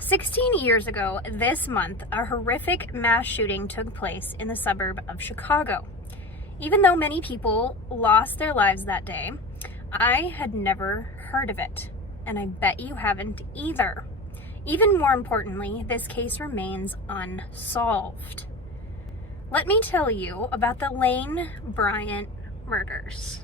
16 years ago this month, a horrific mass shooting took place in the suburb of Chicago. Even though many people lost their lives that day, I had never heard of it, and I bet you haven't either. Even more importantly, this case remains unsolved. Let me tell you about the Lane Bryant Murders.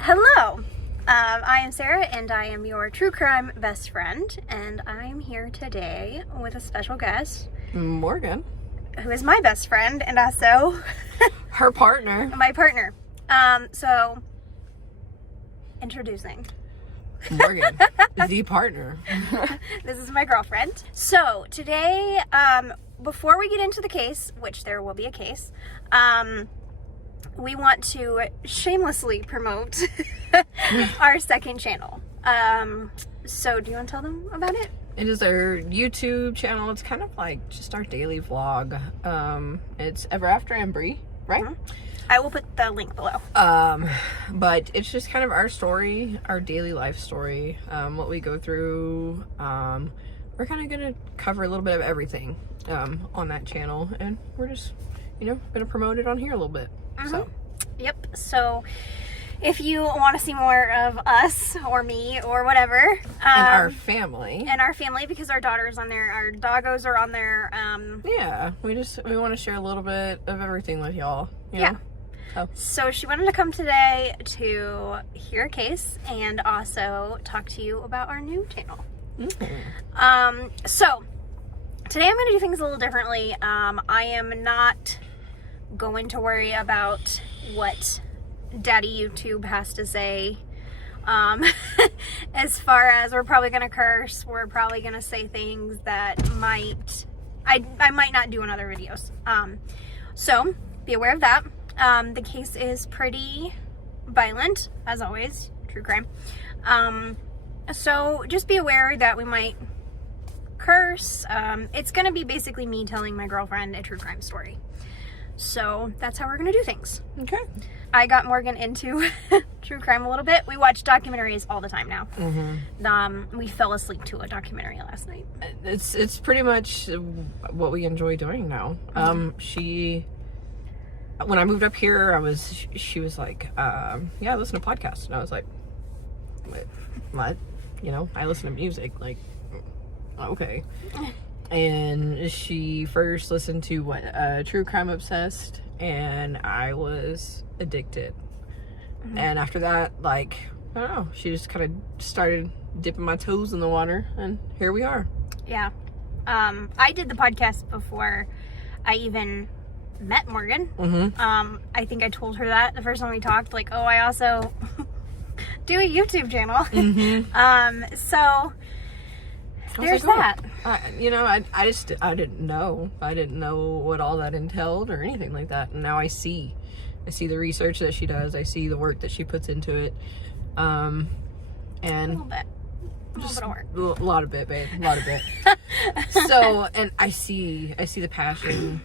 Hello, I am Sarah and I am your true crime best friend, and I'm here today with a special guest, Morgan, who is my best friend and also her partner. My partner. So introducing Morgan, the partner. This is my girlfriend. So today, before we get into the case, which there will be a case, we want to shamelessly promote our second channel. So do you want to tell them about it? It is our YouTube channel. It's kind of like just our daily vlog. It's Ever After and Bree, right? Mm-hmm. I will put the link below. But it's just kind of our story, our daily life story, what we go through. We're kind of going to cover a little bit of everything on that channel, and we're just, going to promote it on here a little bit. Mm-hmm. So. Yep. So if you want to see more of us or me or whatever, and our family, because our daughter's on there, our doggos are on there. Yeah, we want to share a little bit of everything with y'all. Yeah. So she wanted to come today to hear a case and also talk to you about our new channel. Mm-hmm. So today I'm going to do things a little differently. I am not going to worry about what Daddy YouTube has to say. As far as we're probably going to curse, we're probably going to say things that I might not do in other videos. So be aware of that. The case is pretty violent, as always, true crime. So just be aware that we might curse. It's going to be basically me telling my girlfriend a true crime story. So that's how we're going to do things. Okay. I got Morgan into true crime a little bit. We watch documentaries all the time now. Mm-hmm. We fell asleep to a documentary last night. It's pretty much what we enjoy doing now. Mm-hmm. When I moved up here, she was like, yeah, I listen to podcasts. And I was like, what? I listen to music. Like, okay. And she first listened to True Crime Obsessed, and I was addicted. Mm-hmm. And after that, I don't know, she just kind of started dipping my toes in the water, and here we are. Yeah. I did the podcast before I even met Morgan. Mm-hmm. I think I told her that the first time we talked, I also do a YouTube channel. Mm-hmm. So there's that. I didn't know. I didn't know what all that entailed or anything like that. And now I see the research that she does. I see the work that she puts into it. And a little bit of work. A lot of bit, babe. A lot of bit. So, and I see the passion,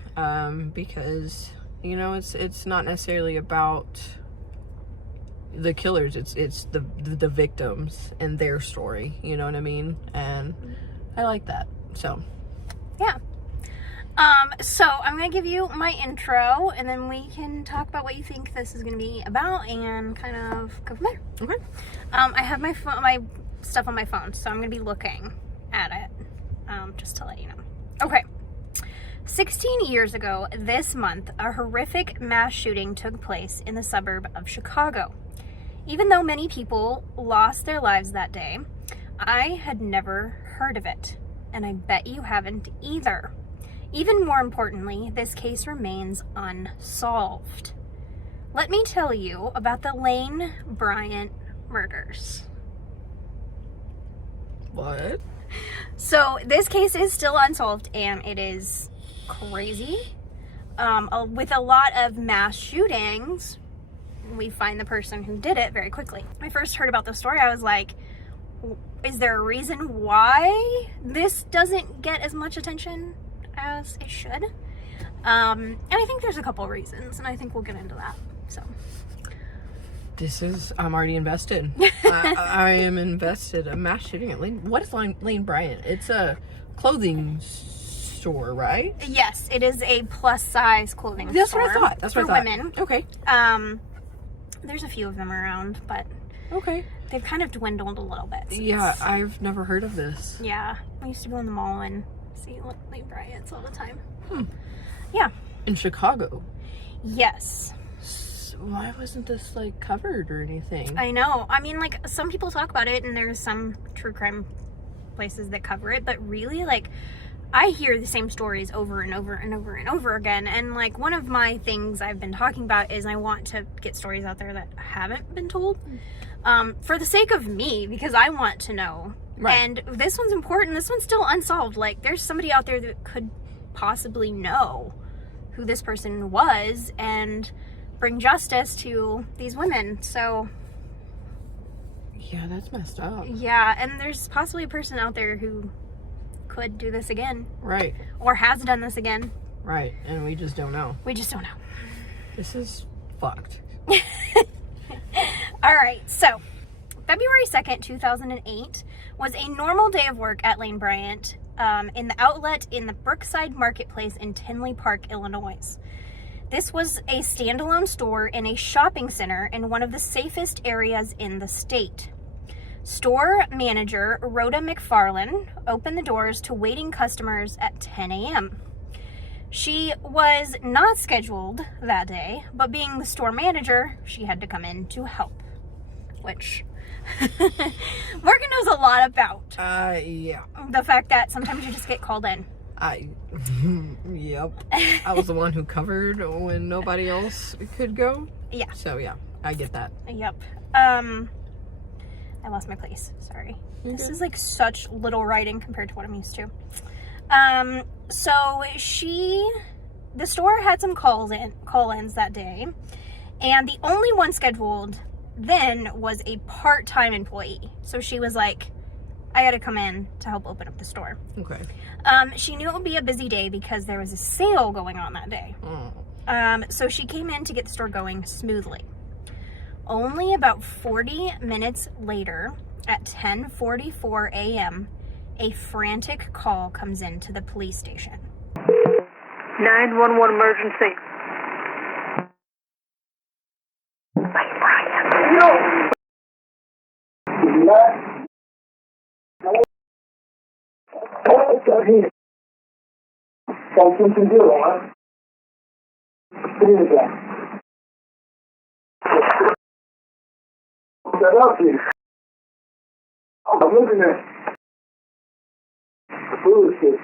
because, it's not necessarily about the killers. It's the victims and their story. You know what I mean? And I like that. So, yeah. So I'm going to give you my intro, and then we can talk about what you think this is going to be about and kind of go from there. Okay. I have my stuff on my phone, so I'm going to be looking at it, just to let you know. Okay. 16 years ago this month, a horrific mass shooting took place in the suburb of Chicago. Even though many people lost their lives that day, I had never heard of it, and I bet you haven't either. Even more importantly, this case remains unsolved. Let me tell you about the Lane Bryant Murders. What? So this case is still unsolved, and it is crazy. With a lot of mass shootings, we find the person who did it very quickly. When I first heard about the story, I was like, is there a reason why this doesn't get as much attention as it should? And I think there's a couple of reasons, and I think we'll get into that. So I'm already invested. I am invested. A mass shooting at Lane. What is Lane Bryant? It's a clothing store, right? Yes, it is a plus size clothing store. That's what I thought. That's what I thought. For women. Okay. There's a few of them around, but okay. They've kind of dwindled a little bit. Yeah, I've never heard of this. Yeah, I used to go in the mall and see Lane Bryant's all the time. Hmm. Yeah. In Chicago? Yes. So why wasn't this, like, covered or anything? I know. I mean, like, some people talk about it, and there's some true crime places that cover it, but really, like, I hear the same stories over and over and over and over again, and, like, one of my things I've been talking about is I want to get stories out there that haven't been told, for the sake of me, because I want to know. Right. And this one's important. This one's still unsolved. Like, there's somebody out there that could possibly know who this person was and bring justice to these women. So yeah, that's messed up. Yeah, and there's possibly a person out there who could do this again. Right. Or has done this again. Right, and we just don't know. We just don't know. This is fucked. All right, so February 2nd, 2008 was a normal day of work at Lane Bryant in the outlet in the Brookside Marketplace in Tinley Park, Illinois. This was a standalone store in a shopping center in one of the safest areas in the state. Store manager Rhoda McFarlane opened the doors to waiting customers at 10 a.m. She was not scheduled that day, but being the store manager, she had to come in to help, which Morgan knows a lot about. Yeah. The fact that sometimes you just get called in. Yep. I was the one who covered when nobody else could go. Yeah. So yeah, I get that. Yep. I lost my place. Sorry. Mm-hmm. This is like such little writing compared to what I'm used to. So the store had some call-ins that day, and the only one scheduled then was a part-time employee. So she was like, I gotta come in to help open up the store. Okay. She knew it would be a busy day because there was a sale going on that day. So she came in to get the store going smoothly. Only about 40 minutes later, at 10:44 a.m., a frantic call comes into the police station. 911 emergency. Lane Bryant. No! Something to do, huh? What is that? Shut up, you. I'm looking at the bullshit.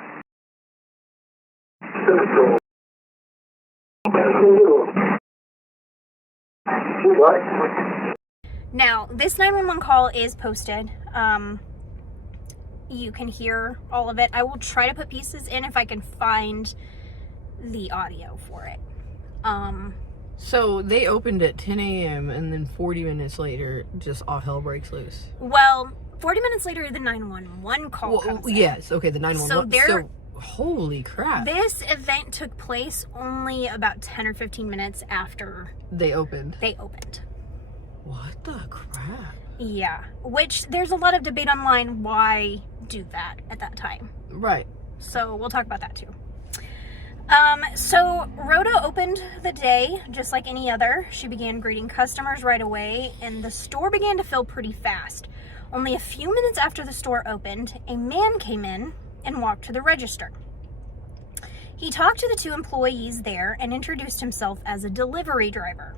Now, this 911 call is posted. You can hear all of it. I will try to put pieces in if I can find the audio for it. So they opened at 10 a.m. and then 40 minutes later, just all hell breaks loose. Well, 40 minutes later, the 911 call comes in. Yes, okay, the 911. So holy crap. This event took place only about 10 or 15 minutes after they opened. What the crap? Yeah, which there's a lot of debate online why do that at that time. Right. So we'll talk about that too. So Rhoda opened the day just like any other. She began greeting customers right away, and the store began to fill pretty fast. Only a few minutes after the store opened, a man came in and walked to the register. He talked to the two employees there and introduced himself as a delivery driver.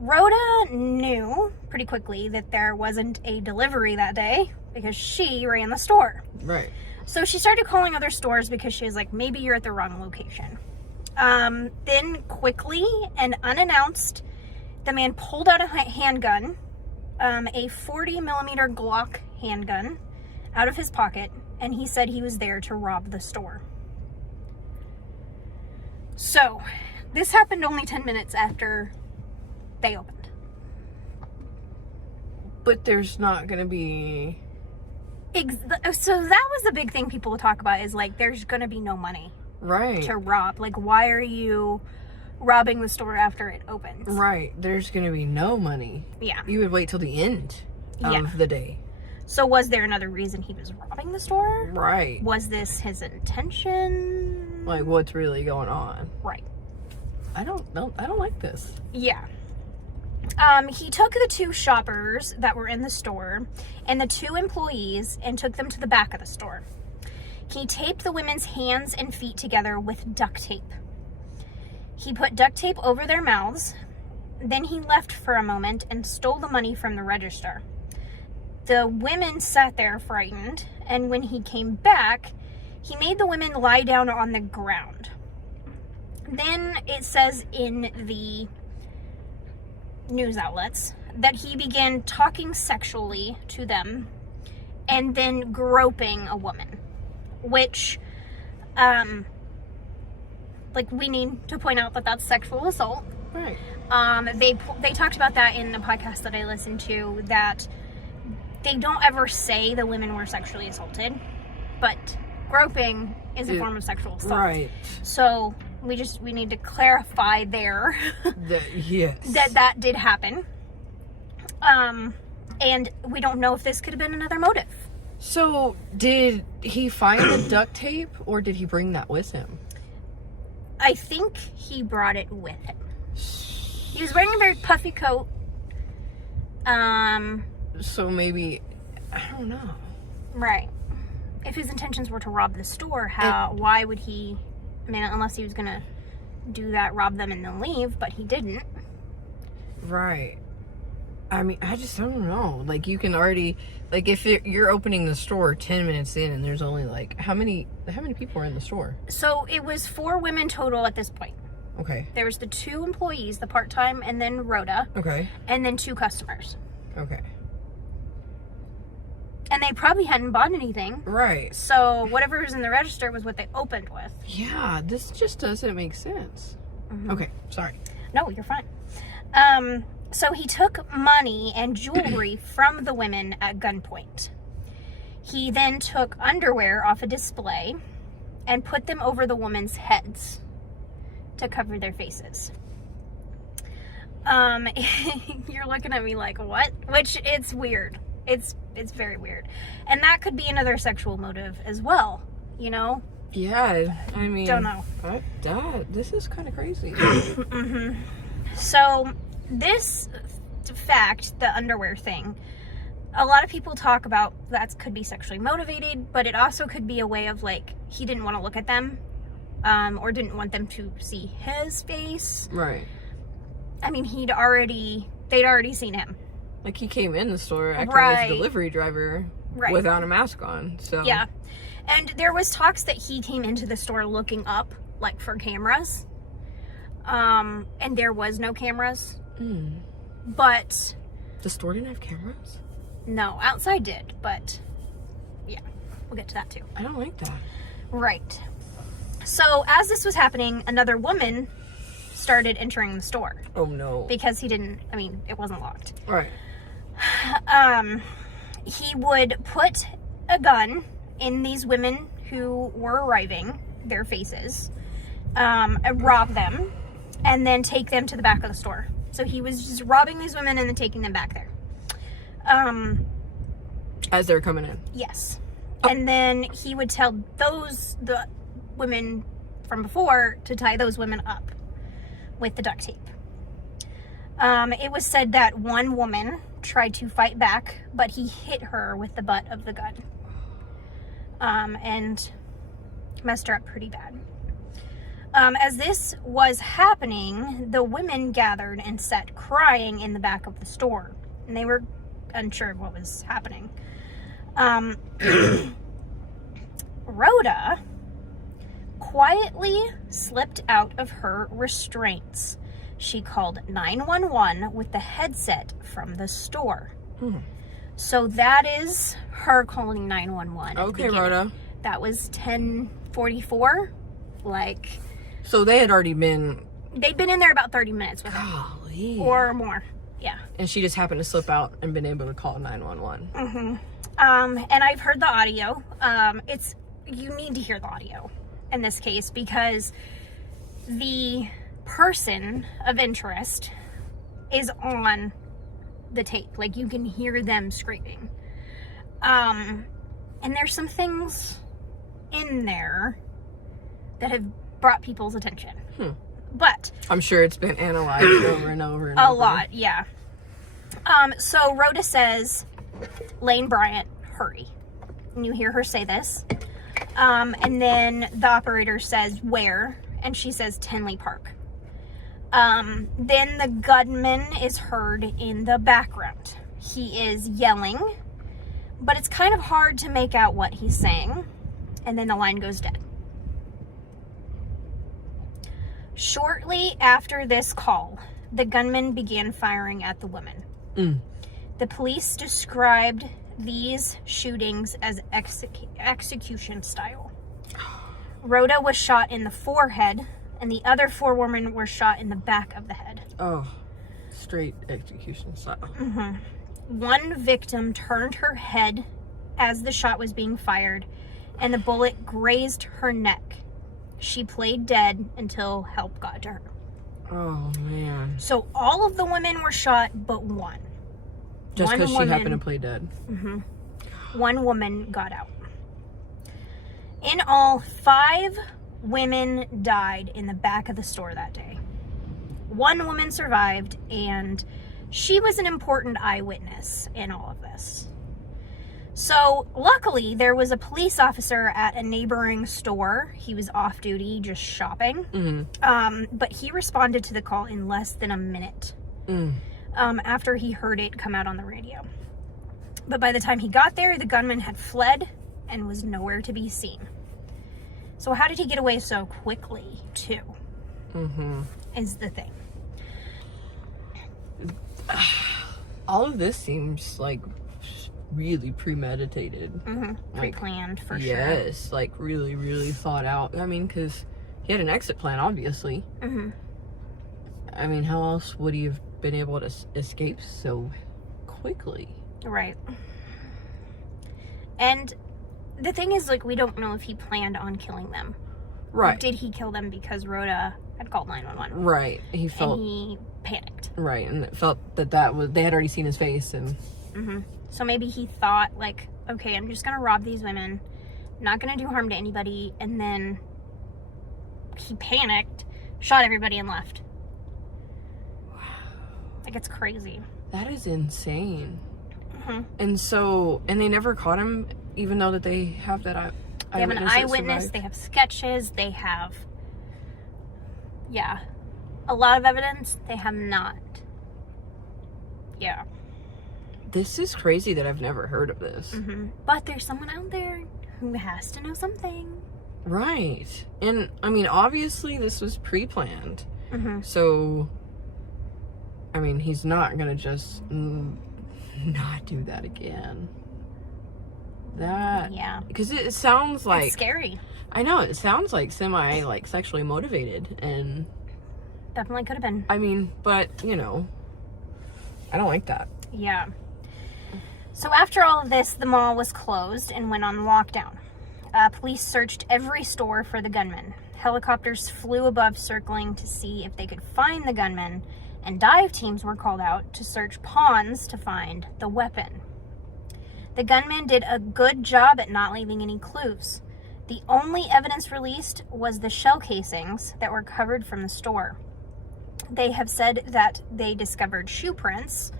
Rhoda knew pretty quickly that there wasn't a delivery that day because she ran the store. Right. So she started calling other stores because she was like, maybe you're at the wrong location. Then quickly and unannounced, the man pulled out a handgun, a 40 millimeter Glock handgun, out of his pocket, and he said he was there to rob the store. So this happened only 10 minutes after they opened. But there's not gonna be... So that was the big thing people would talk about, is like, there's gonna be no money Right. to rob. Like, why are you robbing the store after it opens? Right. There's gonna be no money. Yeah. You would wait till the end of the day. So was there another reason he was robbing the store? Right. Was this his intention? Like, what's really going on? Right. I don't like this. Yeah. He took the 2 shoppers that were in the store and the 2 employees and took them to the back of the store. He taped the women's hands and feet together with duct tape. He put duct tape over their mouths. Then he left for a moment and stole the money from the register. The women sat there frightened, and when he came back, he made the women lie down on the ground. Then it says in the news outlets that he began talking sexually to them and then groping a woman, which, like, we need to point out that that's sexual assault. Right. They talked about that in a podcast that I listened to, that they don't ever say the women were sexually assaulted, but groping is a form of sexual assault. Right. So we need to clarify there Yes. that did happen. And we don't know if this could have been another motive. So, did he find the duct tape, or did he bring that with him? I think he brought it with him. He was wearing a very puffy coat. So maybe, I don't know. Right. If his intentions were to rob the store, why would he, I mean, unless he was gonna do that, rob them and then leave, but he didn't. Right. I mean, I just don't know. Like, you can already, like, if you're opening the store 10 minutes in and there's only, like, how many people are in the store? So it was 4 women total at this point. Okay. There was the 2 employees, the part-time, and then Rhoda. Okay. And then 2 customers. Okay. And they probably hadn't bought anything. Right. So whatever was in the register was what they opened with. Yeah, this just doesn't make sense. Mm-hmm. Okay, sorry. No, you're fine. So he took money and jewelry from the women at gunpoint. He then took underwear off a display and put them over the women's heads to cover their faces. You're looking at me like, what? Which, it's weird. It's very weird. And that could be another sexual motive as well, you know? Yeah, I mean... Don't know. This is kind of crazy. Mm-hmm. So, this fact, the underwear thing, a lot of people talk about that could be sexually motivated, but it also could be a way of, like, he didn't want to look at them, or didn't want them to see his face. Right. I mean, they'd already seen him. Like, he came in the store acting as a delivery driver without a mask on, so... Yeah. And there was talks that he came into the store looking up, like, for cameras. And there was no cameras. But... The store didn't have cameras? No, outside did, but... Yeah, we'll get to that too. I don't like that. Right. So, as this was happening, another woman started entering the store. Oh, no. Because it wasn't locked. Right. He would put a gun in these women who were arriving, their faces, rob them, and then take them to the back of the store. So he was just robbing these women and then taking them back there. As they're coming in? Yes. Oh. And then he would tell the women from before to tie those women up with the duct tape. It was said that one woman tried to fight back, but he hit her with the butt of the gun. And messed her up pretty bad. As this was happening, the women gathered and sat crying in the back of the store. And they were unsure of what was happening. Rhoda quietly slipped out of her restraints. She called 911 with the headset from the store. So that is her calling 911. Okay, Rhoda. That was 10:44. So they had already been... They'd been in there about 30 minutes with her. Golly. Or more. Yeah. And she just happened to slip out and been able to call 911. And I've heard the audio. You need to hear the audio in this case because the person of interest is on the tape. Like, you can hear them screaming. And there's some things in there that have brought people's attention. But I'm sure it's been analyzed over and over and a over. lot, yeah. So Rhoda says, Lane Bryant, hurry. And you hear her say this. And then the operator says, where? And she says, Tinley Park. Then the gunman is heard in the background. He is yelling, but it's kind of hard to make out what he's saying. And then the line goes dead. Shortly after this call, the gunman began firing at the women. The police described these shootings as execution style. Rhoda was shot in the forehead, and the other 4 women were shot in the back of the head. Oh, straight execution style. One victim turned her head as the shot was being fired, and the bullet grazed her neck. She played dead until help got to her. Oh, man. So all of the women were shot, but one. Just because she happened to play dead. One woman got out. In all, 5 women died in the back of the store that day. 1 woman survived, and she was an important eyewitness in all of this. So, luckily, there was a police officer at a neighboring store. He was off duty, just shopping. But he responded to the call in less than a minute after he heard it come out on the radio. But by the time he got there, the gunman had fled and was nowhere to be seen. So how did he get away so quickly, too? Is the thing. All of this seems like really premeditated. Pre-planned, for sure. Yes, like really, really thought out. I mean, because he had an exit plan, obviously. I mean, how else would he have been able to escape so quickly? Right. And the thing is, like, we don't know if he planned on killing them. Right. Or did he kill them because Rhoda had called 911? Right. He felt... And he panicked. Right, and it felt that was... They had already seen his face, and... So maybe he thought, like, okay, I'm just gonna rob these women, not gonna do harm to anybody, and then he panicked, shot everybody, and left. Wow. Like, it's crazy. That is insane. And so, and they never caught him, even though that they have that they have an eyewitness, they have sketches, they have, a lot of evidence. They have not. Yeah. This is crazy that I've never heard of this. But there's someone out there who has to know something. Right. And, I mean, obviously this was pre-planned. So, I mean, he's not gonna just not do that again. Yeah. Because it sounds like... It's scary. I know, it sounds like like, sexually motivated, and... Definitely could have been. I mean, but, you know, I don't like that. Yeah. So after all of this, the mall was closed and went on lockdown. Police searched every store for the gunman. Helicopters flew above, circling to see if they could find the gunman, and dive teams were called out to search ponds to find the weapon. The gunman did a good job at not leaving any clues. The only evidence released was the shell casings that were covered from the store. They have said that they discovered shoe prints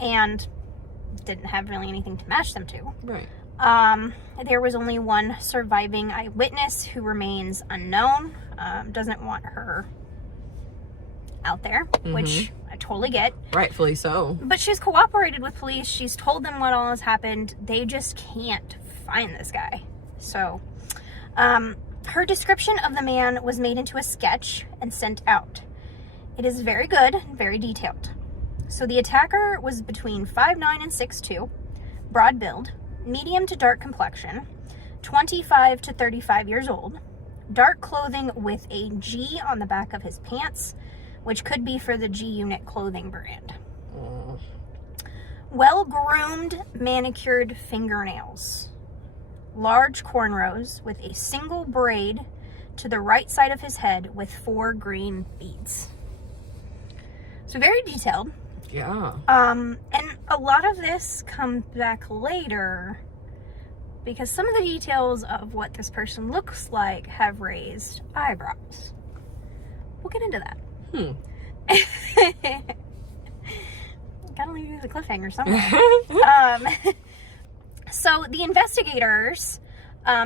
and didn't have really anything to match them to. Right. There was only one surviving eyewitness who remains unknown. Doesn't want her out there, which I totally get. Rightfully so. But she's cooperated with police. She's told them what all has happened. They just can't find this guy. So, her description of the man was made into a sketch and sent out. It is very good, very detailed. So the attacker was between 5'9" and 6'2", broad build, medium to dark complexion, 25 to 35 years old, dark clothing with a G on the back of his pants, which could be for the G Unit clothing brand. Well-groomed, manicured fingernails. Large cornrows with a single braid to the right side of his head with 4 green beads. So very detailed. Yeah. And a lot of this comes back later because some of the details of what this person looks like have raised eyebrows. We'll get into that. Gotta leave you with a cliffhanger somewhere. So the investigators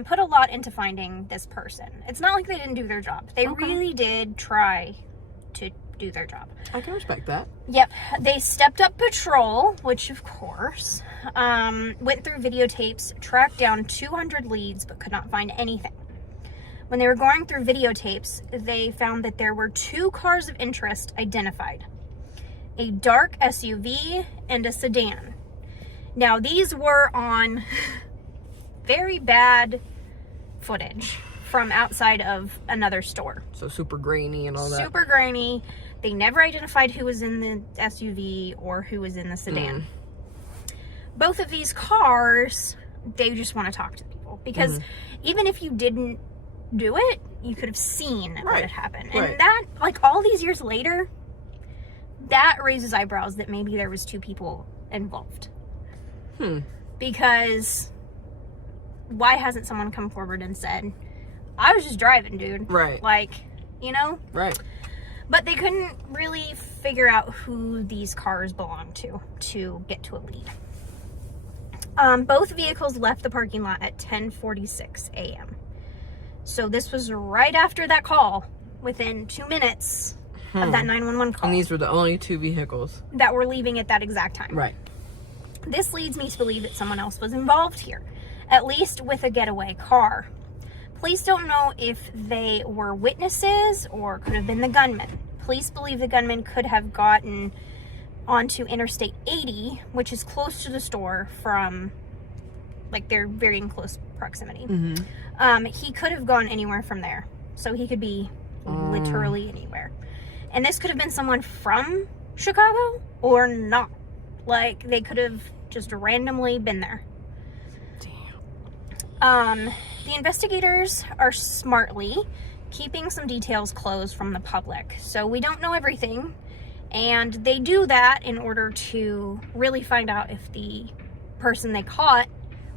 put a lot into finding this person. It's not like they didn't do their job. They really did try to do their job. I can respect that. Yep. They stepped up patrol, which of course, went through videotapes, tracked down 200 leads, but could not find anything. When they were going through videotapes, they found that there were 2 cars of interest identified. A dark SUV and a sedan. Now, these were on very bad footage from outside of another store. So super grainy and all that. Super grainy. They never identified who was in the SUV or who was in the sedan. Both of these cars, they just want to talk to people. Because even if you didn't do it, you could have seen what had happened. And that, like, all these years later, that raises eyebrows that maybe there was 2 people involved. Because why hasn't someone come forward and said, I was just driving, dude. Right. Like, you know? Right. But they couldn't really figure out who these cars belonged to get to a lead. Both vehicles left the parking lot at 10:46 a.m. So this was right after that call, within 2 minutes of that 911 call. And these were the only 2 vehicles that were leaving at that exact time. Right. This leads me to believe that someone else was involved here, at least with a getaway car. Police don't know if they were witnesses or could have been the gunman. Police believe the gunman could have gotten onto Interstate 80, which is close to the store from, like, they're very in close proximity. He could have gone anywhere from there. So he could be literally anywhere. And this could have been someone from Chicago or not. Like, they could have just randomly been there. The investigators are smartly keeping some details closed from the public. So we don't know everything. And they do that in order to really find out if the person they caught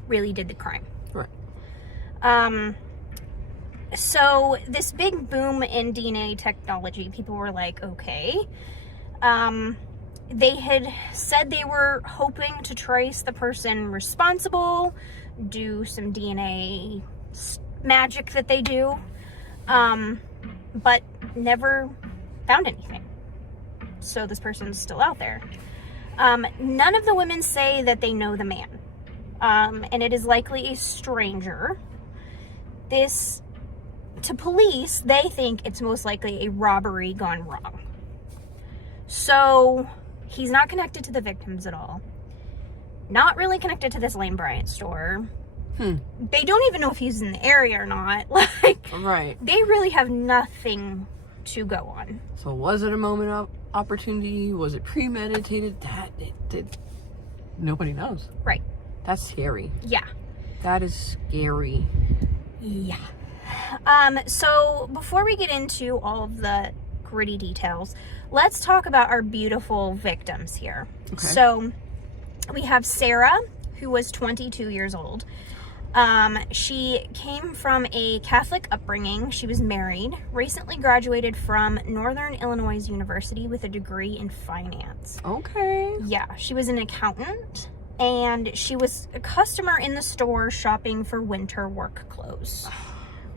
really did the crime. Right. So this big boom in DNA technology, people were like, okay. They had said they were hoping to trace the person responsible, do some DNA magic that they do, but never found anything. So this person's still out there. None of the women say that they know the man, and it is likely a stranger. This, to police, they think it's most likely a robbery gone wrong. So he's not connected to the victims at all. Not really connected to this Lane Bryant store. They don't even know if he's in the area or not. Like, Right. they really have nothing to go on. So was it a moment of opportunity? Was it premeditated? Nobody knows. Right. That's scary. Yeah. That is scary. Yeah. So before we get into all of the gritty details, let's talk about our beautiful victims here. Okay. So we have Sarah, who was 22 years old. She came from a Catholic upbringing. She was married, recently graduated from Northern Illinois University with a degree in finance. Okay. Yeah, she was an accountant, and she was a customer in the store shopping for winter work clothes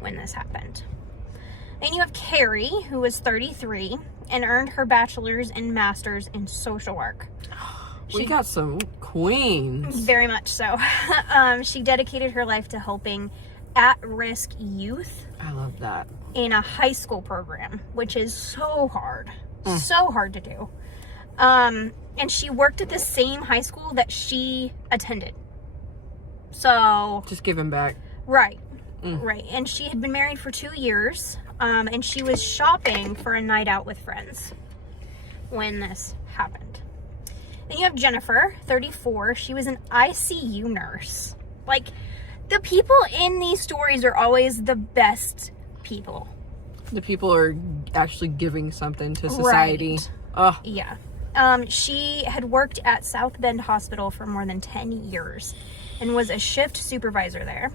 when this happened. And you have Carrie, who was 33 and earned her bachelor's and master's in social work. We got some queens. Very much so. She dedicated her life to helping at-risk youth I love that. in a high school program, which is so hard. So hard to do. And she worked at the same high school that she attended. So, Just giving back. right. Right. And she had been married for 2 years. And she was shopping for a night out with friends when this happened. Then you have Jennifer, 34. She was an ICU nurse. Like, the people in these stories are always the best people. The people are actually giving something to society. Right. Oh, Yeah. She had worked at South Bend Hospital for more than 10 years and was a shift supervisor there.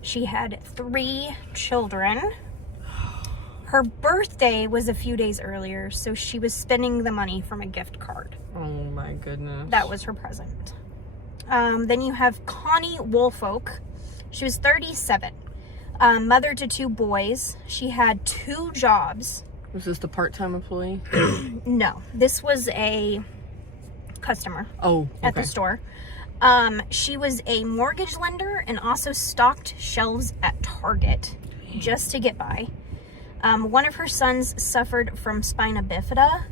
She had 3 children. Her birthday was a few days earlier, so she was spending the money from a gift card. oh my goodness. That was her present. Then you have Connie Woolfolk. She was 37. Mother to 2 boys. She had 2 jobs. Was this the part-time employee? No, this was a customer Oh, okay. at the store. She was a mortgage lender and also stocked shelves at Target just to get by. One of her sons suffered from spina bifida,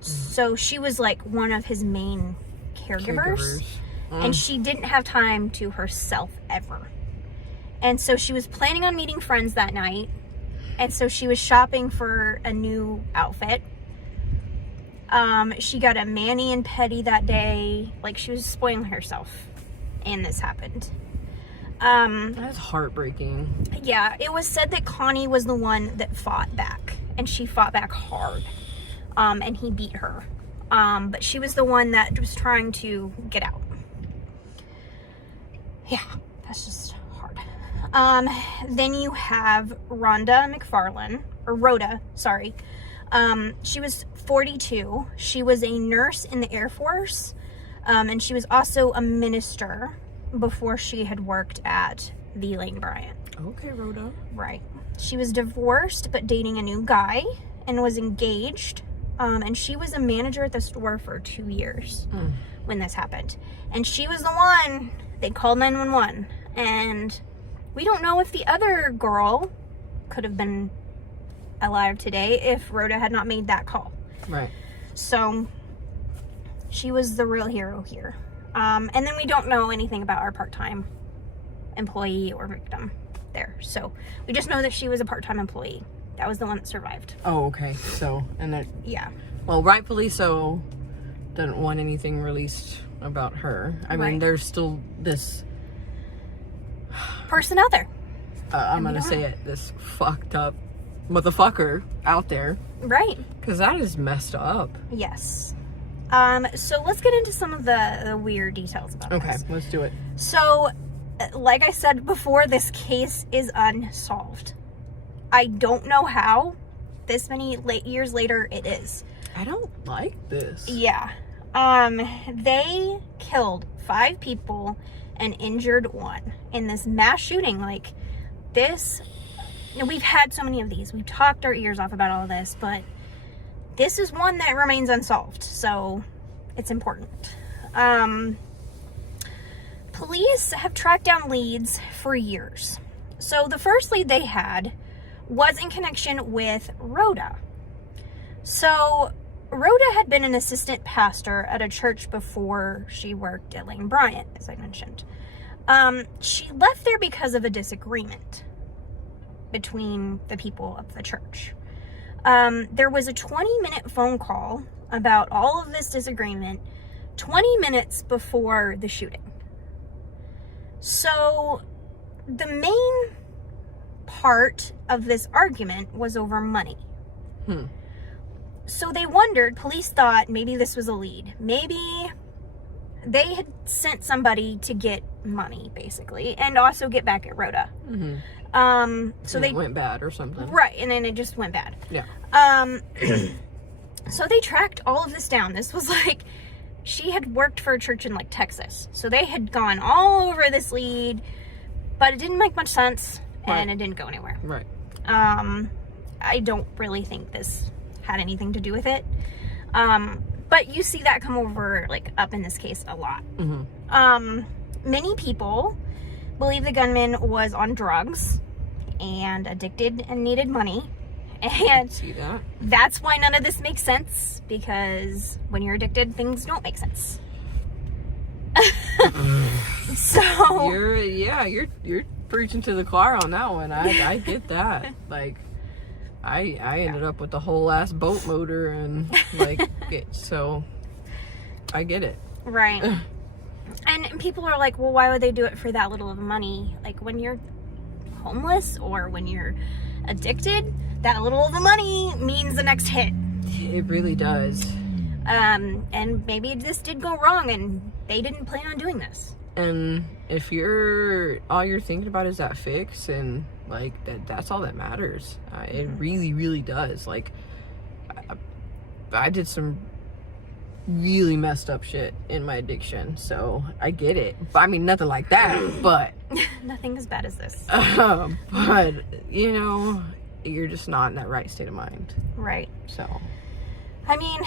so she was like one of his main caregivers. And she didn't have time to herself ever. And so she was planning on meeting friends that night. And so she was shopping for a new outfit. She got a mani and pedi that day. Like, she was spoiling herself. And this happened. That's heartbreaking. Yeah, it was said that Connie was the one that fought back. And she fought back hard. And he beat her. But she was the one that was trying to get out. Yeah, that's just hard. Then you have Rhoda, sorry. She was 42. She was a nurse in the Air Force. And she was also a minister before she had worked at the Lane Bryant. Okay, Rhoda. Right. She was divorced but dating a new guy and was engaged. And she was a manager at the store for 2 years when this happened. And she was the one, they called 911. And we don't know if the other girl could have been alive today if Rhoda had not made that call. Right. So she was the real hero here. And then we don't know anything about our part-time employee or victim there. So we just know that she was a part-time employee. That was the one that survived. Oh, okay. So, and that, Yeah. well, rightfully so, didn't want anything released about her. I mean, Right. there's still this, Person out there. I'm gonna say it, this fucked up motherfucker out there. Right. Because that is messed up. Yes. So let's get into some of the weird details about Okay, this. let's do it. So, like I said before, this case is unsolved. I don't know how this many years later it is. I don't like this. Yeah. They killed 5 people and injured 1 in this mass shooting. Like, this, you know, we've had so many of these. We've talked our ears off about all of this, but this is one that remains unsolved, so it's important. Police have tracked down leads for years. So the first lead they had was in connection with Rhoda. So Rhoda had been an assistant pastor at a church before she worked at Lane Bryant, as I mentioned. She left there because of a disagreement between the people of the church. There was a 20-minute phone call about all of this disagreement 20 minutes before the shooting. So the main part of this argument was over money. So they wondered, police thought maybe this was a lead. Maybe they had sent somebody to get money, basically, and also get back at Rhoda. So And they it went bad or something. right, and then it just went bad. Yeah. So they tracked all of this down. This was like, she had worked for a church in like Texas, so they had gone all over this lead, but it didn't make much sense, and it didn't go anywhere. Right. I don't really think this had anything to do with it. But you see that come over, like, up in this case a lot. Many people believe the gunman was on drugs and addicted and needed money. And See that? that's why none of this makes sense, because when you're addicted, things don't make sense. So You're preaching to the choir on that one. I get that. Like, I ended up with the whole ass boat motor and like so. I get it. Right. And people are like, well, why would they do it for that little of money? Like, when you're homeless or when you're addicted, that little of the money means the next hit. It really does. And maybe this did go wrong and they didn't plan on doing this. And if all you're thinking about is that fix, and like that's all that matters. It really, really does. Like, I did some really messed up shit in my addiction, so I get it. I mean, nothing like that, but Nothing as bad as this. but you know, you're just not in that right state of mind. Right. So, I mean,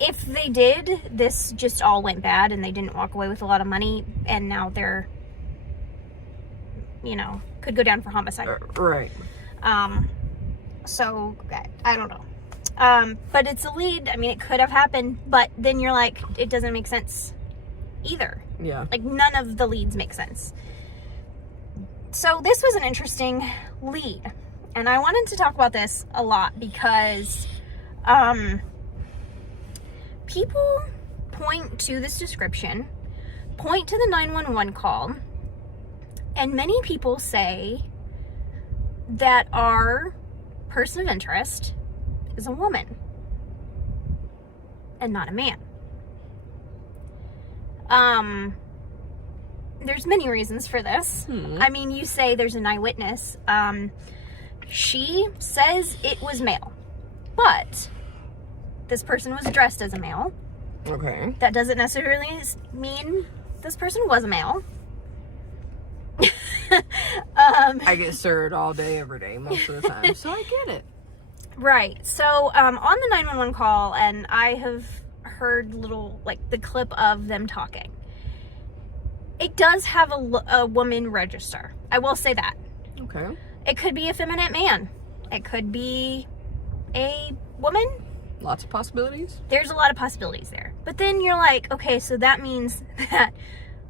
if they did, this just all went bad and they didn't walk away with a lot of money, and now they're, you know, could go down for homicide. right. So I don't know. But it's a lead. I mean, it could have happened, but then you're like, it doesn't make sense either. Yeah. Like, none of the leads make sense. So this was an interesting lead, and I wanted to talk about this a lot because people point to this description, point to the 911 call, and many people say that our person of interest is a woman and not a man. There's many reasons for this. I mean, you say there's an eyewitness. She says it was male, but this person was dressed as a male. Okay. That doesn't necessarily mean this person was a male. I get served all day, every day, most of the time, so I get it. Right. So, on the 911 call, and I have heard the clip of them talking. It does have a woman register. I will say that. Okay. It could be a feminine man. It could be a woman. Lots of possibilities. There's a lot of possibilities there. But then you're like, okay, so that means that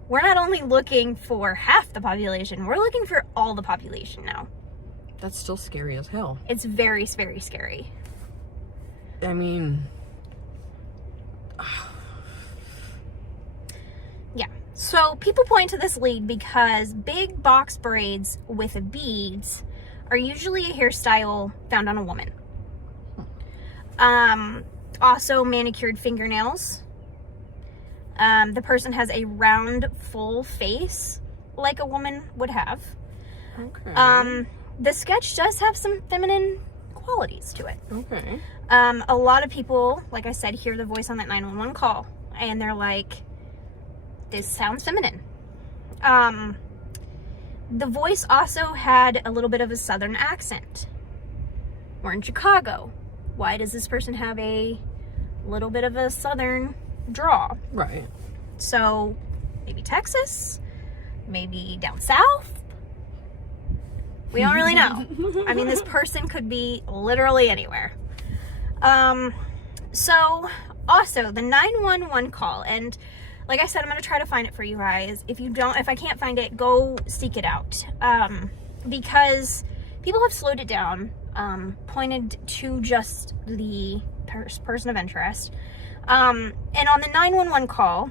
we're not only looking for half the population, we're looking for all the population now. That's still scary as hell. It's very, very scary. I mean, Yeah. So people point to this lead because big box braids with beads are usually a hairstyle found on a woman. Also manicured fingernails. The person has a round, full face like a woman would have. okay. The sketch does have some feminine qualities to it. Okay. A lot of people, like I said, hear the voice on that 911 call and they're like, this sounds feminine. The voice also had a little bit of a southern accent. We're in Chicago. Why does this person have a little bit of a southern draw? Right. So maybe Texas, maybe down south. We don't really know. I mean, this person could be literally anywhere. So also the 911 call, and like I said, I'm going to try to find it for you guys. If I can't find it, go seek it out. Because people have slowed it down, pointed to just the person of interest. And on the 911 call,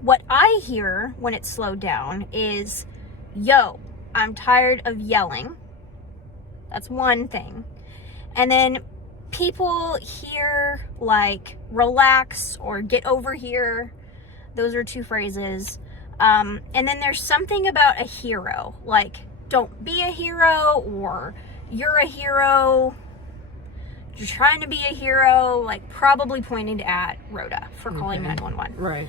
what I hear when it's slowed down is, yo, I'm tired of yelling. That's one thing. And then people hear like relax or get over here. Those are two phrases. And then there's something about a hero, like don't be a hero, or you're a hero, you're trying to be a hero, like probably pointed at Rhoda for calling 911. Right.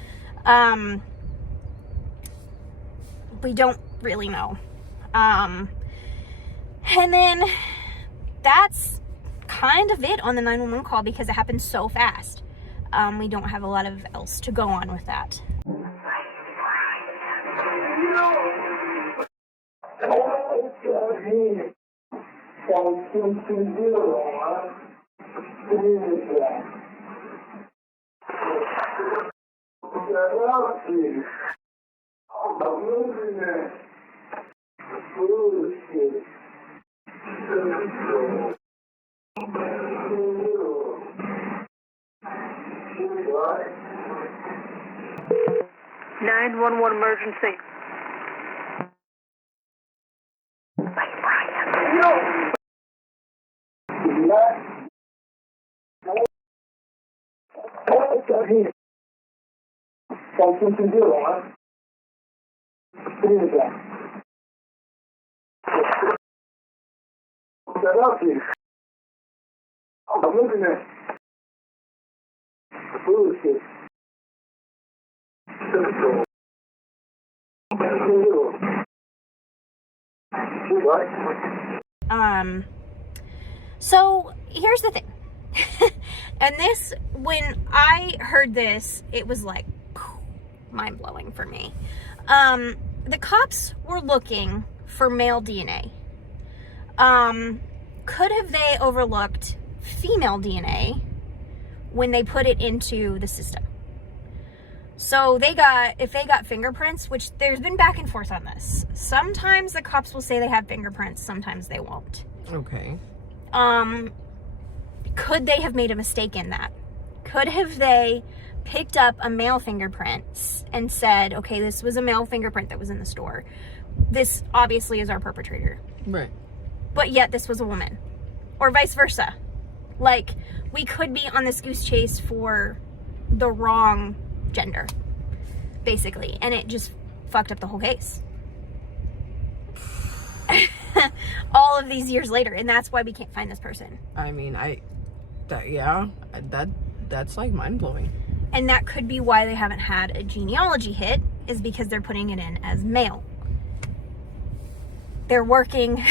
We don't really know. And then that's kind of it on the 911 call because it happened so fast. We don't have a lot of else to go on with that. 911 emergency. Lane Bryant. Something to do, huh? What is that? Shut up, you. I'm looking at bullshit. So here's the thing. And this, when I heard this, it was like mind-blowing for me. The cops were looking for male DNA. Could have they overlooked female DNA when they put it into the system? So if they got fingerprints, which there's been back and forth on this. Sometimes the cops will say they have fingerprints, sometimes they won't. Okay. Could they have made a mistake in that? Could have they picked up a male fingerprint and said, okay, this was a male fingerprint that was in the store. This obviously is our perpetrator. Right. But yet this was a woman. Or vice versa. Like, we could be on this goose chase for the wrong gender, basically. And it just fucked up the whole case. All of these years later. And that's why we can't find this person. I mean, that's like mind-blowing. And that could be why they haven't had a genealogy hit, is because they're putting it in as male. They're working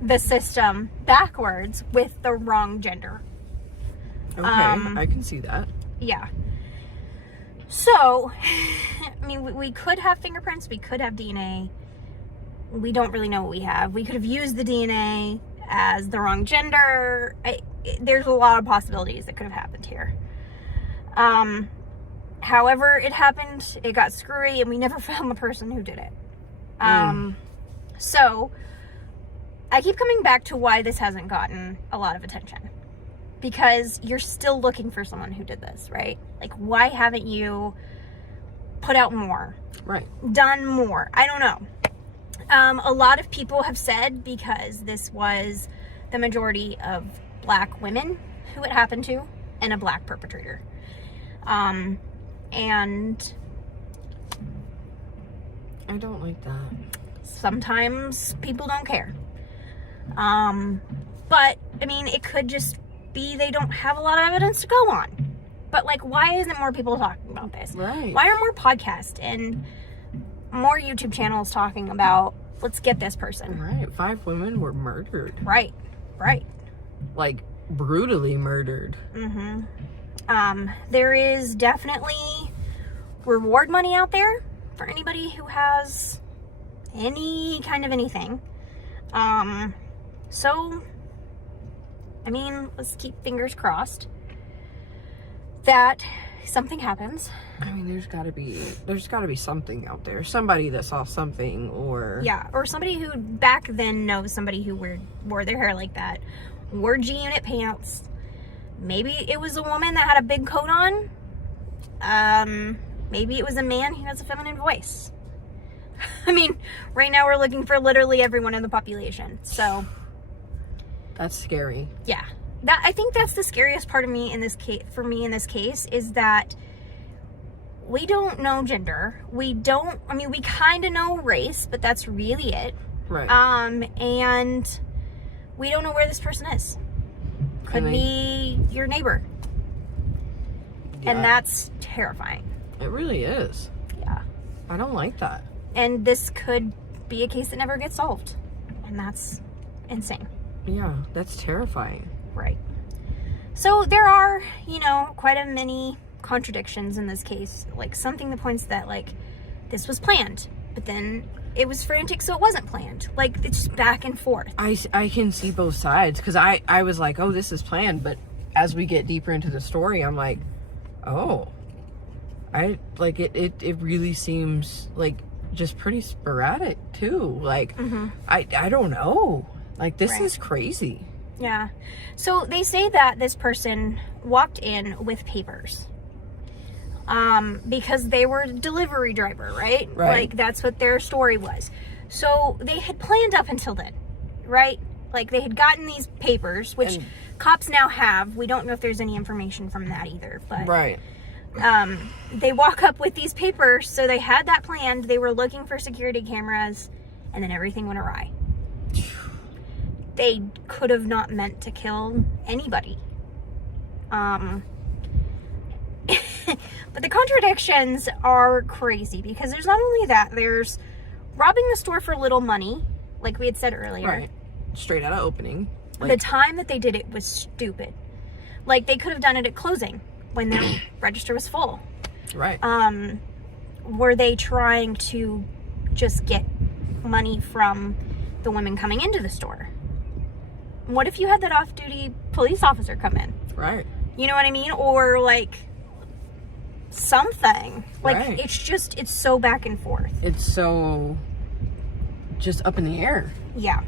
the system backwards with the wrong gender. Okay, I can see that. Yeah. So, I mean, we could have fingerprints, we could have DNA. We don't really know what we have. We could have used the DNA as the wrong gender. There's a lot of possibilities that could have happened here. However it happened, it got screwy, and we never found the person who did it. So, I keep coming back to why this hasn't gotten a lot of attention. Because you're still looking for someone who did this, right? Like, why haven't you put out more? Right. Done more? I don't know. A lot of people have said because this was the majority of black women who it happened to, and a black perpetrator. And I don't like that. Sometimes people don't care. But, I mean, it could just be they don't have a lot of evidence to go on. But, like, why isn't more people talking about this? Right. Why are more podcasts and more YouTube channels talking about, let's get this person? Right. 5 women were murdered. Right. Like, brutally murdered. There is definitely reward money out there for anybody who has any kind of anything. So, I mean, let's keep fingers crossed that something happens. I mean, there's gotta be something out there. Somebody that saw something, or... Yeah, or somebody who back then knows somebody who wore their hair like that, wore G-Unit pants. Maybe it was a woman that had a big coat on. Maybe it was a man who has a feminine voice. I mean, right now we're looking for literally everyone in the population, so... That's scary. Yeah. I think that's the scariest part of me in this case, for me in this case, is that we don't know gender. We kind of know race, but that's really it. Right. And we don't know where this person is. Could be your neighbor. Yeah. And that's terrifying. It really is. Yeah. I don't like that. And this could be a case that never gets solved. And that's insane. Yeah, that's terrifying. Right. So there are, quite a many contradictions in this case. Like, something that points that, like, this was planned, but then it was frantic, so it wasn't planned. Like, it's just back and forth. I can see both sides, because I was like, oh, this is planned, but as we get deeper into the story, I'm like, oh, it really seems like just pretty sporadic too. Like, I don't know. Like, this is crazy. Yeah. So they say that this person walked in with papers. because they were a delivery driver, right? Right. Like, that's what their story was. So they had planned up until then, right? Like, they had gotten these papers, which cops now have. We don't know if there's any information from that either, but Right. they walk up with these papers, so they had that planned. They were looking for security cameras, and then everything went awry. They could have not meant to kill anybody. But the contradictions are crazy, because there's not only that, there's robbing the store for little money, like we had said earlier. Right. Straight out of opening. The time that they did it was stupid. Like, they could have done it at closing when their register was full. Right. Were they trying to just get money from the women coming into the store? What if you had that off-duty police officer come in? Right. You know what I mean? Or, like, something. Like, Right. it's so back and forth. It's so just up in the air. Yeah.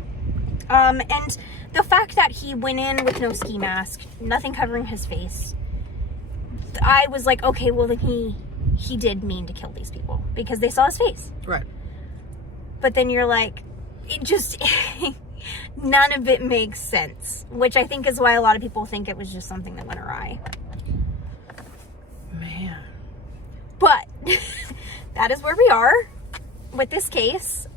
And the fact that he went in with no ski mask, nothing covering his face, I was like, okay, well, then he did mean to kill these people because they saw his face. Right. But then you're like, it just, none of it makes sense, which I think is why a lot of people think it was just something that went awry. Man. But that is where we are with this case.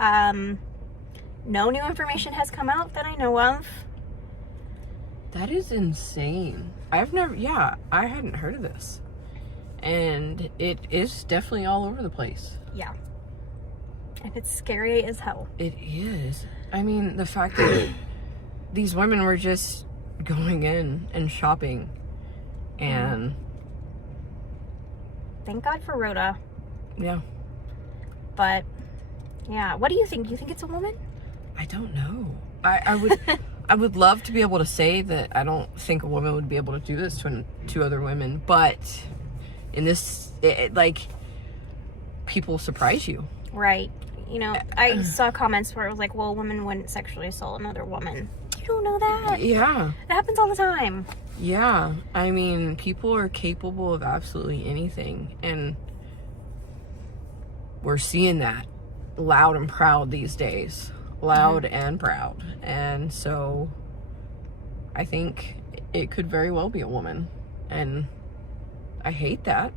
No new information has come out that I know of. That is insane. I hadn't heard of this. And it is definitely all over the place. Yeah. And it's scary as hell. It is. I mean, the fact that these women were just going in and shopping and... Thank God for Rhoda. Yeah. But, yeah. What do you think? Do you think it's a woman? I don't know. I would love to be able to say that I don't think a woman would be able to do this to two other women, but in this, like, people surprise you. Right. You know, I saw comments where it was like, well, a woman wouldn't sexually assault another woman. You don't know that. Yeah. It happens all the time. Yeah. I mean, people are capable of absolutely anything, and we're seeing that loud and proud these days. Loud and proud. And so I think it could very well be a woman, and I hate that,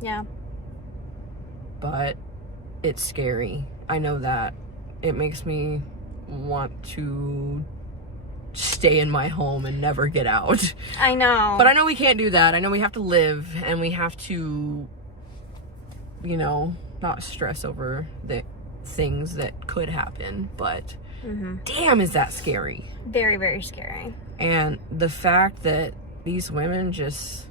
Yeah. but it's scary. I know that. It makes me want to stay in my home and never get out. I know. But I know we can't do that. I know we have to live, and we have to, you know, not stress over the things that could happen, but damn, is that scary. Very, very scary. And the fact that these women just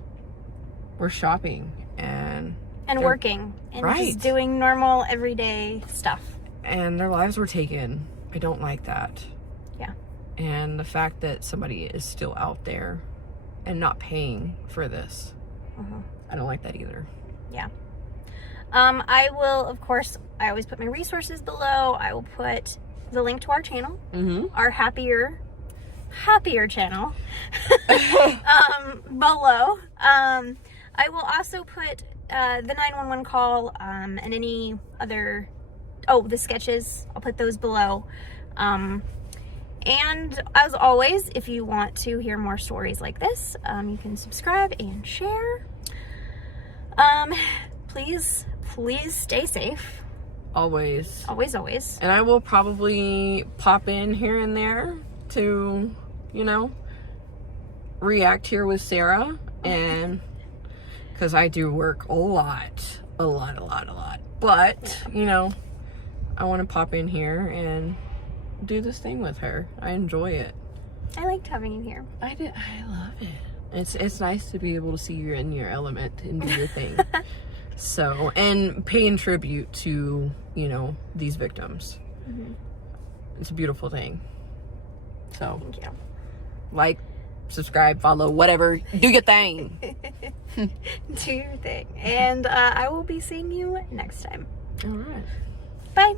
were shopping and working and Right. just doing normal everyday stuff. and their lives were taken. I don't like that. Yeah. And the fact that somebody is still out there and not paying for this, I don't like that either. Yeah. I will, of course, I always put my resources below. I will put the link to our channel, our happier channel, below. I will also put the 911 call and any other, the sketches. I'll put those below. And as always, if you want to hear more stories like this, you can subscribe and share. Please stay safe. Always. Always, always. And I will probably pop in here and there to, you know, react here with Sarah, and because I do work a lot. But, you know, I want to pop in here and do this thing with her. I enjoy it. I liked having you here. I love it. It's nice to be able to see you in your element and do your thing. So, and paying tribute to, you know, these victims. It's a beautiful thing. So, Thank you. like, subscribe, follow, whatever. Do your thing. Do your thing. And I will be seeing you next time. All right. Bye.